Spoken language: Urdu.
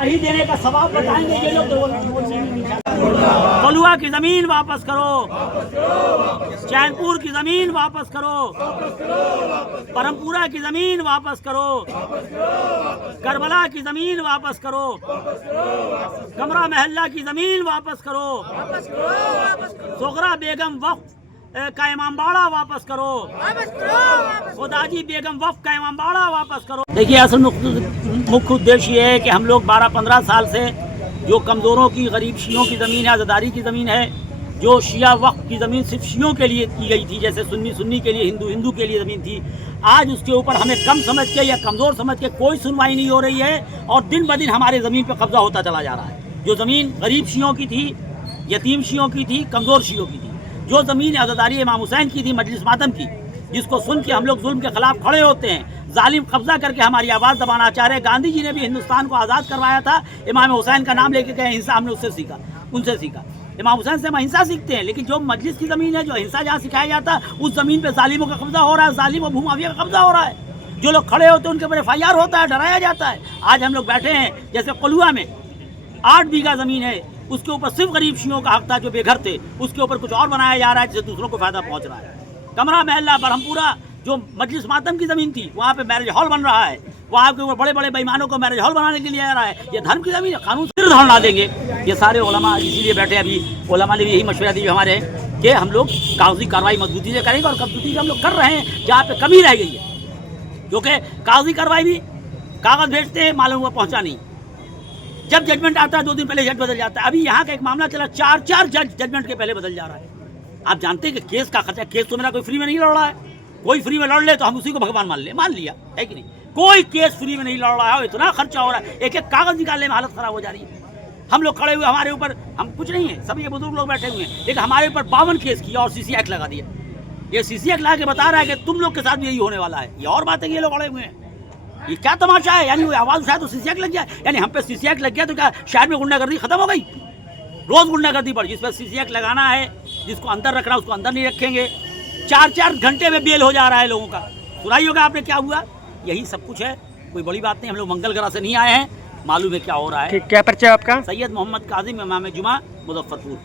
پڑھی دینے کا ثواب بتائیں گے یہ لوگ. کلوا کی زمین واپس کرو, چین پور کی زمین واپس کرو, برہمپورہ کی زمین واپس کرو, کربلا کی زمین واپس کرو, کمرہ محلہ کی زمین واپس کرو, سغرا بیگم وقف کا امام باڑہ واپس کرو, خدا جی بیگم وقف کا امام باڑہ واپس کرو. دیکھیے اصل مکھ ادیش یہ ہے کہ ہم لوگ 12-15 سال سے جو کمزوروں کی, غریب شیعوں کی زمین ہے, عزاداری کی زمین ہے, جو شیعہ وقف کی زمین صرف شیعوں کے لیے کی گئی تھی, جیسے سنی کے لیے, ہندو کے لیے زمین تھی, آج اس کے اوپر ہمیں کم سمجھ کے یا کمزور سمجھ کے کوئی سنوائی نہیں ہو رہی ہے, اور دن بدن ہمارے زمین پہ قبضہ ہوتا چلا جا رہا ہے. جو زمین غریب شیعوں کی تھی, یتیم شیعوں کی تھی, کمزور شیعوں کی تھی, جو زمین عزاداری امام حسین کی تھی, مجلس ماتم کی, جس کو سن کے ہم لوگ ظلم کے خلاف کھڑے ہوتے ہیں, ظالم قبضہ کر کے ہماری آواز دبانا چاہ رہے. گاندھی جی نے بھی ہندوستان کو آزاد کروایا تھا, امام حسین کا نام لے کے گئے, ہنسا ہم نے ان سے سیکھا. امام حسین سے ہم ہنسا سیکھتے ہیں, لیکن جو مجلس کی زمین ہے, جو ہنسا جہاں سکھایا جاتا ہے, اس زمین پہ ظالموں کا قبضہ ہو رہا ہے, ظالم و بھومافیا کا قبضہ ہو رہا ہے. جو لوگ کھڑے ہوتے ہیں ان کے اوپر FIR ہوتا ہے, ڈرایا جاتا ہے. آج ہم لوگ بیٹھے ہیں, جیسے قلوہ میں 8 بیگھہ زمین ہے, اس کے اوپر صرف غریب شیعوں کا حق تھا جو بے گھر تھے, اس کے اوپر کچھ اور بنایا جا رہا ہے جس سے دوسروں کو فائدہ پہنچ رہا ہے. کمرہ محلہ برہمپورہ جو مجلس ماتم کی زمین تھی, وہاں پہ میرج ہال بن رہا ہے, وہاں کے اوپر بڑے بڑے بےایمانوں کو میرج ہال بنانے کے لیے آ رہا ہے. یہ دھرم کی زمین ہے, قانون سے دھڑ لا دیں گے. یہ سارے علماء اسی لیے بیٹھے, ابھی علماء نے بھی یہی مشورہ دی ہمارے کہ ہم لوگ کاغذی کارروائی مضبوطی سے کریں گے, اور مضبوطی سے ہم لوگ کر رہے ہیں. جہاں پہ کمی رہ گئی ہے, کیونکہ کاغذی کارروائی بھی کاغذ بھیجتے ہیں, معلوم ہوا پہنچا نہیں, جب ججمنٹ آتا ہے 2 دن پہلے جج بدل جاتا ہے. ابھی یہاں کا ایک معاملہ چلا, 4 جج ججمنٹ کے پہلے بدل جا رہا ہے. آپ جانتے ہیں کہ کیس کا خرچہ, کیس تو میرا کوئی فری میں نہیں لڑ رہا ہے, کوئی فری میں لڑ لے تو ہم اسی کو بھگوان مان لیا ہے کہ نہیں. کوئی کیس فری میں نہیں لڑ رہا ہے, اتنا خرچہ ہو رہا ہے, ایک کاغذ نکالنے میں حالت خراب ہو جا رہی ہے. ہم لوگ کھڑے ہوئے, ہمارے اوپر, ہم کچھ نہیں ہیں, سب یہ بزرگ لوگ بیٹھے ہوئے ہیں, لیکن ہمارے اوپر 52 کیس کیا اور CC ایکٹ لگا دیا. یہ CC ایکٹ لگا کے بتا رہا ہے کہ تم لوگ کے ساتھ بھی یہی ہونے والا ہے. یہ اور بات ہے کہ یہ لوگ اڑے ہوئے ہیں, یہ کیا تماشا ہے. یعنی وہ آواز اٹھائے تو CC ایکٹ لگ جائے, یعنی ہم پہ CC ایکٹ لگ گیا تو کیا شہر میں غنڈہ گردی ختم ہو گئی؟ روز غنڈہ گردی پڑ, جس پہ CC ایکٹ لگانا ہے, جس کو اندر رکھنا اس کو اندر نہیں رکھیں گے. 4 گھنٹے میں بیل ہو جا رہا ہے لوگوں کا. سنائی ہوگا آپ نے کیا ہوا. یہی سب کچھ ہے, کوئی بڑی بات نہیں. ہم لوگ منگل گرہ سے نہیں آئے ہیں, معلوم ہے کیا ہو رہا ہے. کیا پرچہ آپ کا؟ سید محمد کاظم امام جمعہ مظفر پور.